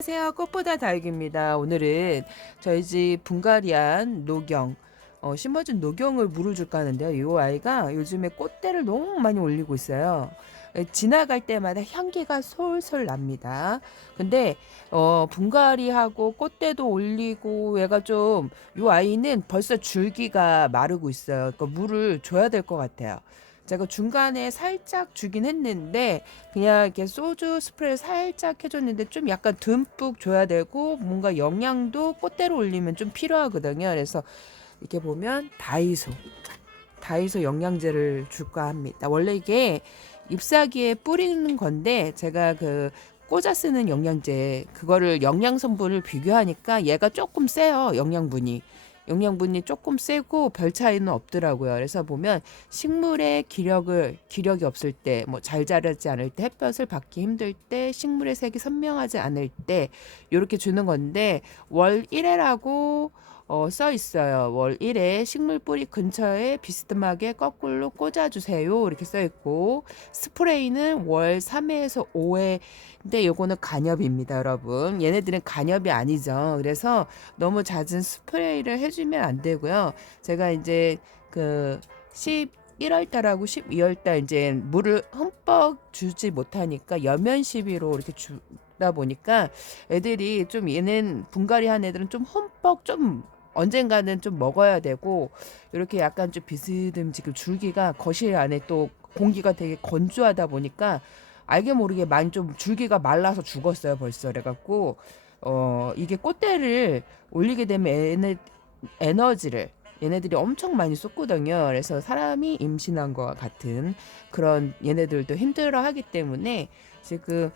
안녕하세요. 꽃보다 다육입니다. 오늘은 저희 집 분갈이한 노경, 심어준 노경을 물을 줄까 하는데요. 이 아이가 요즘에 꽃대를 너무 많이 올리고 있어요. 지나갈 때마다 향기가 솔솔 납니다. 근데 분갈이하고 꽃대도 올리고 얘가 좀, 이 아이는 벌써 줄기가 마르고 있어요. 그러니까 물을 줘야 될 것 같아요. 제가 중간에 살짝 주긴 했는데 그냥 이렇게 소주 스프레이를 살짝 해줬는데 좀 약간 듬뿍 줘야 되고 뭔가 영양도 꽃대로 올리면 좀 필요하거든요. 그래서 이렇게 보면 다이소 영양제를 줄까 합니다. 원래 이게 잎사귀에 뿌리는 건데 제가 그 꽂아 쓰는 영양제 그거를 영양 성분을 비교하니까 얘가 조금 세요. 영양분이 조금 세고 별 차이는 없더라고요. 그래서 보면 식물의 기력이 없을 때, 뭐 잘 자라지 않을 때, 햇볕을 받기 힘들 때, 식물의 색이 선명하지 않을 때 이렇게 주는 건데 월 1회라고 써 있어요. 월 1회 식물 뿌리 근처에 비스듬하게 거꾸로 꽂아주세요. 이렇게 써 있고 스프레이는 월 3회에서 5회. 근데 요거는 간엽입니다, 여러분. 얘네들은 간엽이 아니죠. 그래서 너무 잦은 스프레이를 해주면 안 되고요. 제가 이제 그 11월 달하고 12월 달 이제 물을 흠뻑 주지 못하니까 여면 시비로 이렇게 주다 보니까 애들이 좀 얘는 분갈이 한 애들은 좀 흠뻑 좀 언젠가는 좀 먹어야 되고 이렇게 약간 좀 비스듬지금 줄기가 거실 안에 또 공기가 되게 건조하다 보니까 알게 모르게 많이 좀 줄기가 말라서 죽었어요 벌써. 그래갖고 이게 꽃대를 올리게 되면 에너지를 얘네들이 엄청 많이 쏟거든요. 그래서 사람이 임신한 것과 같은 그런 얘네들도 힘들어하기 때문에 지금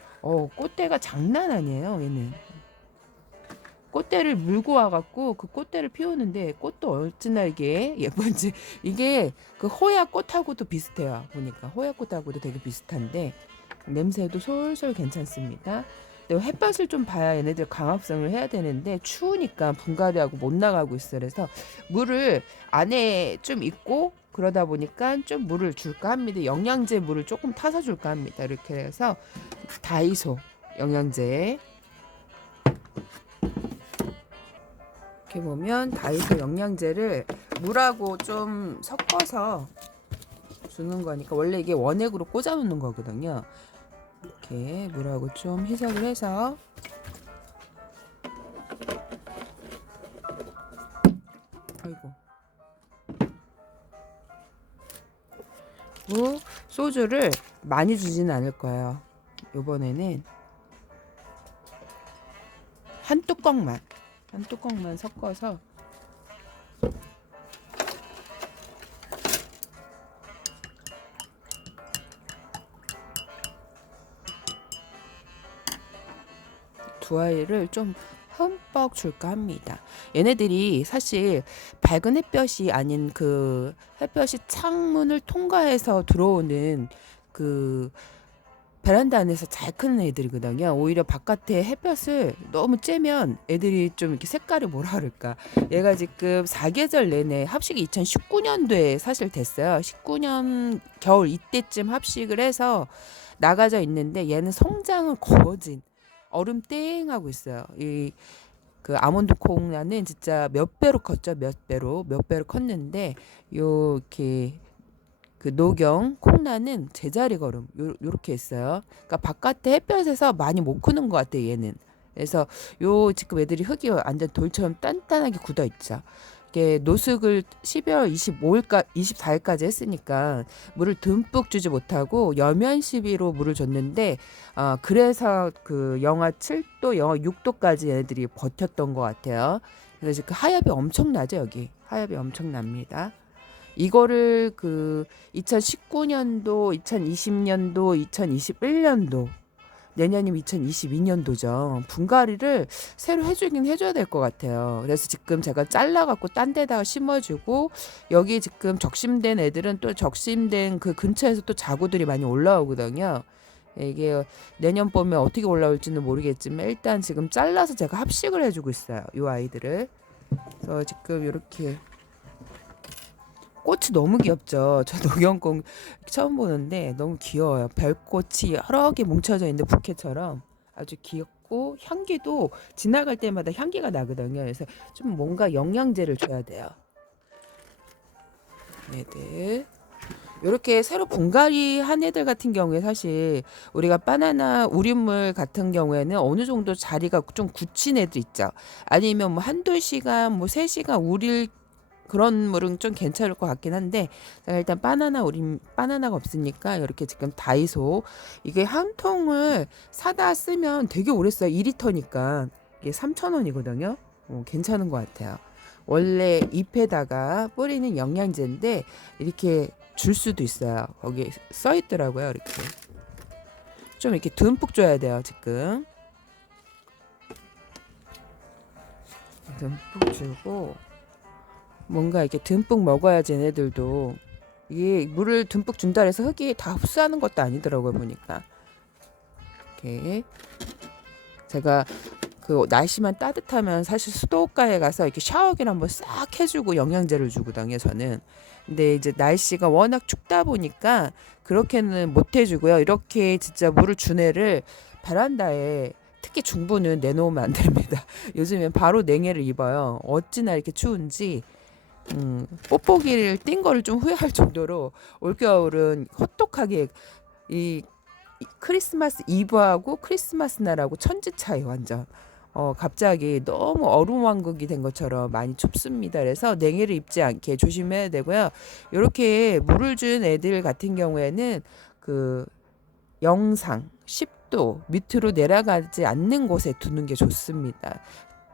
꽃대가 장난 아니에요. 얘는 꽃대를 물고 와갖고 그 꽃대를 피우는데 꽃도 어찌나 이게 예쁜지 이게 그 호야 꽃하고도 비슷해요. 보니까 호야 꽃하고도 되게 비슷한데 냄새도 솔솔 괜찮습니다. 근데 햇볕을 좀 봐야 얘네들 광합성을 해야 되는데 추우니까 분갈이하고 못 나가고 있어. 그래서 물을 안에 좀 있고 그러다 보니까 좀 물을 줄까 합니다. 영양제 물을 조금 타서 줄까 합니다. 이렇게 해서 다이소 영양제 이렇게 보면 다이소 영양제를 물하고 좀 섞어서 주는 거니까 원래 이게 원액으로 꽂아 놓는 거거든요. 이렇게 물하고 좀 희석을 해서 아이고 소주를 많이 주지는 않을 거예요. 요번에는 한 뚜껑만 섞어서 두 아이를 좀 흠뻑 줄까 합니다. 얘네들이 사실 밝은 햇볕이 아닌 그 햇볕이 창문을 통과해서 들어오는 그 베란다 안에서 잘 크는 애들이거든요. 오히려 바깥에 햇볕을 너무 쬐면 애들이 좀 이렇게 색깔이 뭐라 그럴까. 얘가 지금 사계절 내내 합식이 2019년도에 사실 됐어요. 19년 겨울 이때쯤 합식을 해서 나가져 있는데 얘는 성장은 거진 얼음 땡하고 있어요. 이 그 아몬드 콩나는 진짜 몇 배로 컸죠. 몇 배로 컸는데 요렇게 그 노경 콩나는 제자리 걸음 요렇게 했어요. 그러니까 바깥에 햇볕에서 많이 못 크는 것 같아요 얘는. 그래서 요 지금 애들이 흙이 완전 돌처럼 단단하게 굳어 있죠. 이게 노숙을 12월 24일까지 했으니까 물을 듬뿍 주지 못하고 여면 시비로 물을 줬는데 그래서 그 영하 7도, 영하 6도까지 얘네들이 버텼던 것 같아요. 그래서 지금 하엽이 엄청나죠 여기. 하엽이 엄청납니다. 이거를 그 2019년도, 2020년도, 2021년도 내년이면 2022년도죠. 분갈이를 새로 해주긴 해줘야 될 것 같아요. 그래서 지금 제가 잘라갖고 딴 데다가 심어주고 여기 지금 적심된 애들은 또 적심된 그 근처에서 또 자구들이 많이 올라오거든요. 이게 내년 봄에 어떻게 올라올지는 모르겠지만 일단 지금 잘라서 제가 합식을 해주고 있어요. 이 아이들을. 그래서 지금 이렇게 꽃이 너무 귀엽죠. 저 녹용꽃 처음 보는데 너무 귀여워요. 별꽃이 여러 개 뭉쳐져 있는데 부케처럼 아주 귀엽고 하고 향기도 지나갈 때마다 향기가 나거든요. 그래서 좀 뭔가 영양제를 줘야 돼요. 얘들 이렇게 새로 분갈이 한 애들 같은 경우에 사실 우리가 바나나 우린물 같은 경우에는 어느 정도 자리가 좀 굳힌 애들 있죠. 아니면 뭐 한두 시간 뭐 3시간 우릴 그런 물은 좀 괜찮을 것 같긴 한데 제가 일단 바나나가 없으니까 이렇게 지금 다이소 이게 한 통을 사다 쓰면 되게 오래 써요. 2리터니까 이게 3,000원이거든요. 괜찮은 것 같아요. 원래 잎에다가 뿌리는 영양제인데 이렇게 줄 수도 있어요. 거기 써 있더라고요. 이렇게 좀 이렇게 듬뿍 줘야 돼요. 지금 듬뿍 주고 뭔가 이렇게 듬뿍 먹어야지 얘네들도 이게 물을 듬뿍 준다 해서 흙이 다 흡수하는 것도 아니더라고요. 보니까 이렇게 제가 그 날씨만 따뜻하면 사실 수도가에 가서 이렇게 샤워기를 한번 싹 해주고 영양제를 주거든요. 저는. 근데 이제 날씨가 워낙 춥다 보니까 그렇게는 못 해주고요. 이렇게 진짜 물을 준 애를 베란다에 특히 중부는 내놓으면 안 됩니다. 요즘엔 바로 냉해를 입어요. 어찌나 이렇게 추운지 뽁뽁이를 띈 거를 좀 후회할 정도로 올겨울은 혹독하게 이 크리스마스 이브하고 크리스마스 날하고 천지 차이 완전. 갑자기 너무 얼음왕국이 된 것처럼 많이 춥습니다. 그래서 냉해를 입지 않게 조심해야 되고요. 이렇게 물을 준 애들 같은 경우에는 그 영상 10도 밑으로 내려가지 않는 곳에 두는 게 좋습니다.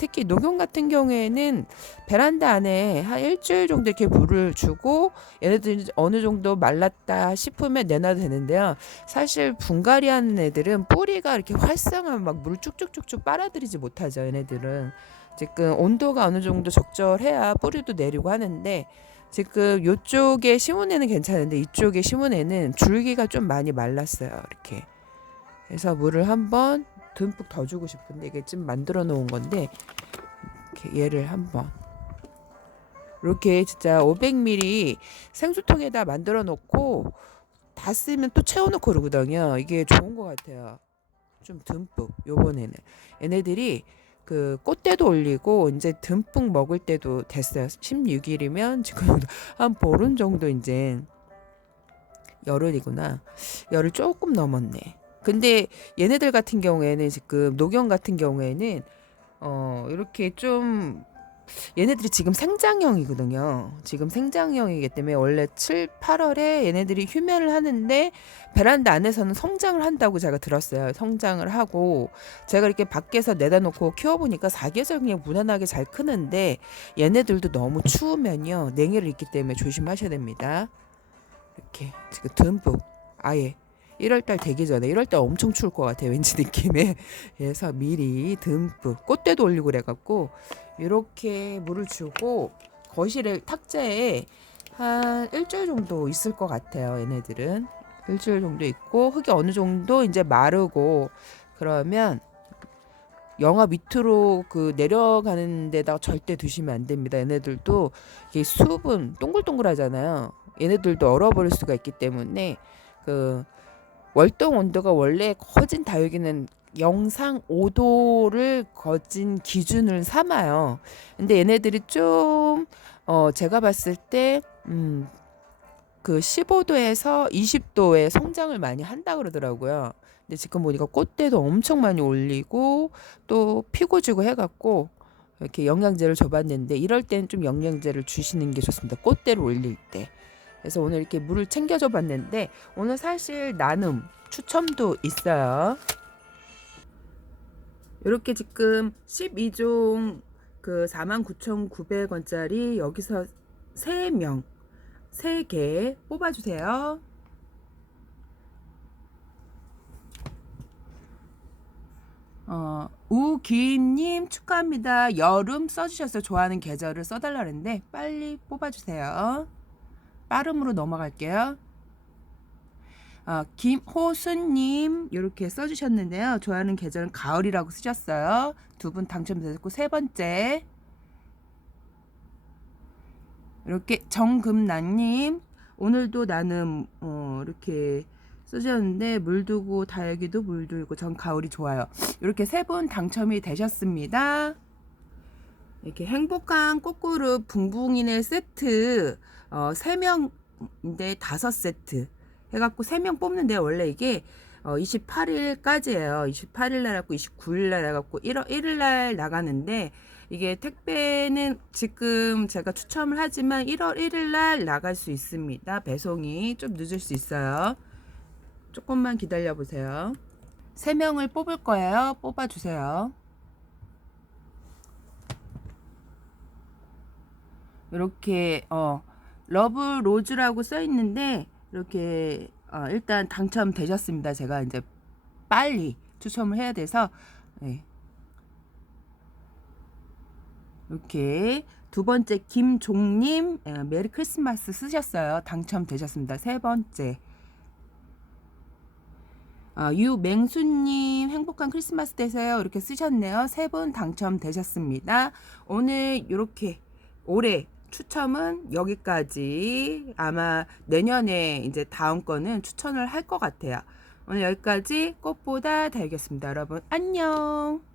특히 녹용 같은 경우에는 베란다 안에 한 일주일 정도 이렇게 물을 주고 얘네들이 어느 정도 말랐다 싶으면 내놔도 되는데요. 사실 분갈이 하는 애들은 뿌리가 이렇게 활성한 막 물 쭉쭉쭉쭉 빨아들이지 못하죠. 얘네들은 지금 온도가 어느 정도 적절해야 뿌리도 내리고 하는데 지금 이쪽에 심은 애는 괜찮은데 이쪽에 심은 애는 줄기가 좀 많이 말랐어요. 이렇게 그래서 물을 한번 듬뿍 더 주고 싶은데 이게 좀 만들어 놓은 건데 이렇게 얘를 한번 이렇게 진짜 500ml 생수통에다 만들어 놓고 다 쓰면 또 채워놓고 그러거든요. 이게 좋은 것 같아요. 좀 듬뿍 요번에는 얘네들이 그 꽃대도 올리고 이제 듬뿍 먹을 때도 됐어요. 16일이면 지금 한 보름 정도 이제 열흘이구나. 열흘 조금 넘었네. 근데 얘네들 같은 경우에는 지금 녹용 같은 경우에는 이렇게 좀 얘네들이 지금 생장형이거든요. 지금 생장형이기 때문에 원래 7, 8월에 얘네들이 휴면을 하는데 베란다 안에서는 성장을 한다고 제가 들었어요. 성장을 하고 제가 이렇게 밖에서 내다 놓고 키워보니까 사계절 그냥 무난하게 잘 크는데 얘네들도 너무 추우면요 냉해를 입기 때문에 조심하셔야 됩니다. 이렇게 지금 듬뿍 아예 1월달 되기 전에 1월달 엄청 추울 것 같아요. 왠지 느낌에. 그래서 미리 듬뿍 꽃대도 올리고 그래갖고 이렇게 물을 주고 거실에 탁자에 한 일주일 정도 있을 것 같아요. 얘네들은 일주일 정도 있고 흙이 어느 정도 이제 마르고 그러면 영하 밑으로 그 내려가는 데다가 절대 두시면 안 됩니다. 얘네들도 이게 수분 동글동글하잖아요. 얘네들도 얼어버릴 수가 있기 때문에 그 월동 온도가 원래 거진 다육이는 영상 5도를 거진 기준을 삼아요. 근데 얘네들이 좀 제가 봤을 때 그 15도에서 20도의 성장을 많이 한다 그러더라고요. 근데 지금 보니까 꽃대도 엄청 많이 올리고 또 피고 지고 해갖고 이렇게 영양제를 줘봤는데 이럴 때는 좀 영양제를 주시는 게 좋습니다. 꽃대를 올릴 때. 그래서 오늘 이렇게 물을 챙겨줘 봤는데 오늘 사실 나눔 추첨도 있어요. 이렇게 지금 12종 그 49,900원짜리 여기서 3명 3개 뽑아주세요. 우기님 축하합니다. 여름 써주셨어요. 좋아하는 계절을 써달라 그랬는데 빨리 뽑아주세요. 빠름으로 넘어갈게요. 김호순님 이렇게 써주셨는데요. 좋아하는 계절은 가을이라고 쓰셨어요. 2분 당첨되셨고 3번째 이렇게 정금란님 오늘도 나는 이렇게 쓰셨는데 물두고 달기도 물들고 전 가을이 좋아요. 이렇게 세 분 당첨이 되셨습니다. 이렇게 행복한 꽃그룹 붕붕이네 세트 3명인데 5세트 해갖고 3명 뽑는데 원래 이게 28일까지예요. 28일 날 해갖고 29일 날 해갖고 1월 1일 날 나가는데 이게 택배는 지금 제가 추첨을 하지만 1월 1일 날 나갈 수 있습니다. 배송이 좀 늦을 수 있어요. 조금만 기다려 보세요. 3명을 뽑을 거예요. 뽑아주세요. 이렇게 러브 로즈라고 써 있는데 이렇게 일단 당첨되셨습니다. 제가 이제 빨리 추첨을 해야 돼서 네. 이렇게 두 번째 김종님 메리 크리스마스 쓰셨어요. 당첨되셨습니다. 세 번째 유맹수님 행복한 크리스마스 되세요. 이렇게 쓰셨네요. 세 분 당첨되셨습니다. 오늘 이렇게 올해 추첨은 여기까지. 아마 내년에 이제 다음 거는 추천을 할 것 같아요. 오늘 여기까지 꽃보다 달겠습니다. 여러분 안녕.